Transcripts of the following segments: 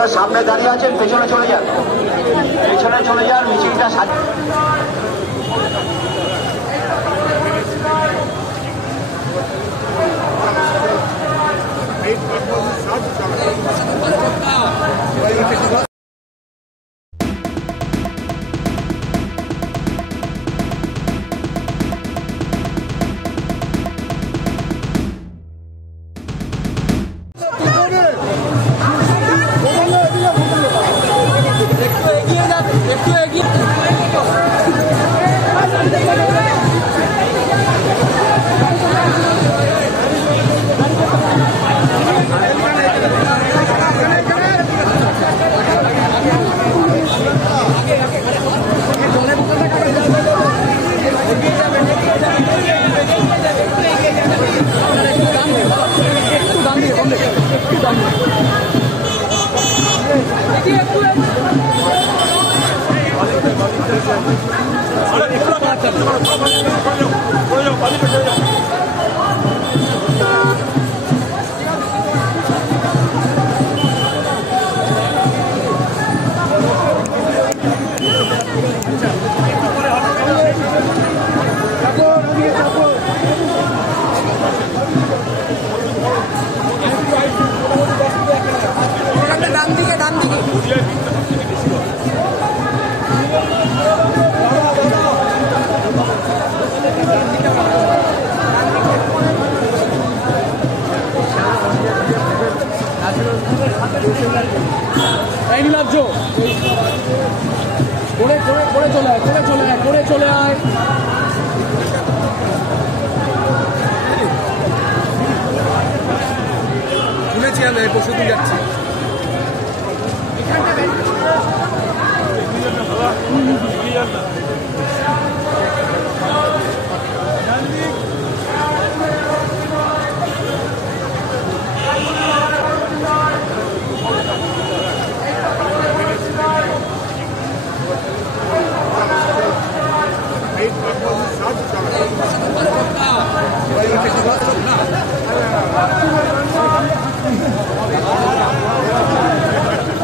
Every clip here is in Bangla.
যারা সামনে দাঁড়িয়ে আছেন পেছনে চলে যান, পেছনে চলে যান, মিছিলটা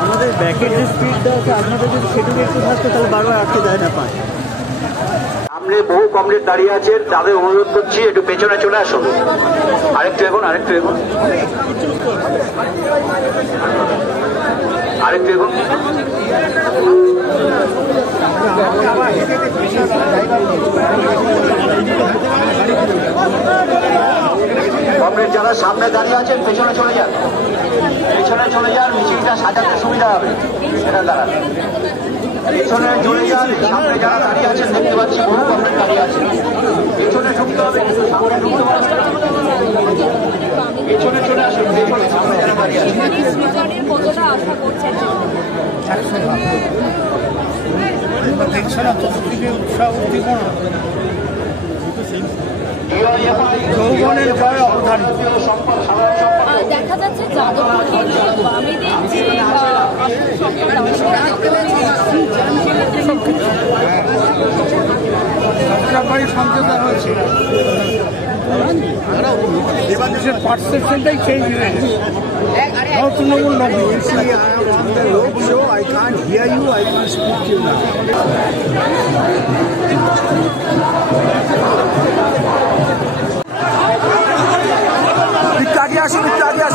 আমাদের ব্যাকের যে স্পিডটা আছে আপনাদের যদি সেটুকু একটু থাকতো তাহলে বারবার আটকে যায় না পায়। সামনে বহু কমরেড দাঁড়িয়ে আছেন, তাদের অনুরোধ করছি একটু পেছনে চলে আসুন, আরেকটু এগোন, আরেকটু এগোন, আরেকটু এগোন। কমরেড যারা সামনে দাঁড়িয়ে আছেন পেছনে চলে যান, পেছনে চলে যান, মিছিলটা সাজাতে সুবিধা হবে। সেটা দাঁড়ান, পেছনে চলে যান। সামনে যারা দাঁড়িয়ে আছেন দেখতে পাচ্ছি বহু কমরেড দাঁড়িয়ে আছেন, পেছনে ঢুকতে হবে, সামনে ঢুকতে পারবেন, পেছনে চলে আসুন, পেছনে সামনে যারা দাঁড়িয়ে আছেন। দেখা যাচ্ছে যাদবপুরে বামেদের যে সমঝোতা হয়েছে, মানুষের পারসেপশনটাই চেঞ্জ হয়ে গেছে। Trinamool I can't hear you, I can't speak to you now. Victoria, Victoria.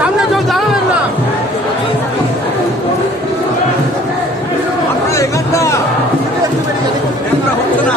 সামনে কেউ দাঁড়াবেন না। আপনারা এখানটা হচ্ছে না।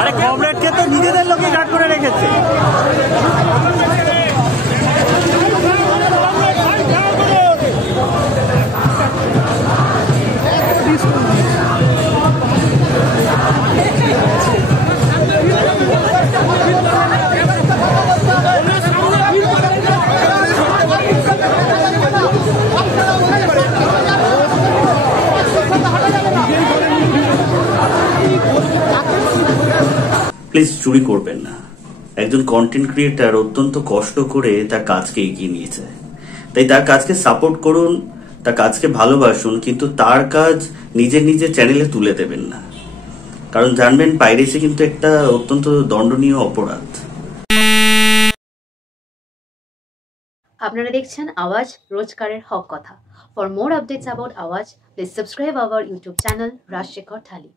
আরে কমরেডকে তো নিজেদের লোকই গার্ড করে রেখেছে। প্লিজ চুরি করবেন না। একজন কন্টেন্ট ক্রিয়েটার অত্যন্ত কষ্ট করে তার কাজকে এগিয়ে নিয়েছে, তাই তার কাজকে সাপোর্ট করুন, তার কাজকে ভালোবাসুন, কিন্তু তার কাজ নিজের চ্যানেলে তুলে দেবেন না, কারণ জানবেন পাইরেসি কিন্তু একটা অত্যন্ত দণ্ডনীয় অপরাধ। আপনারা দেখছেন আওয়াজ, রোজকারের হক কথা। For more updates about Awaaz, please subscribe our YouTube channel Rajshekhar thali.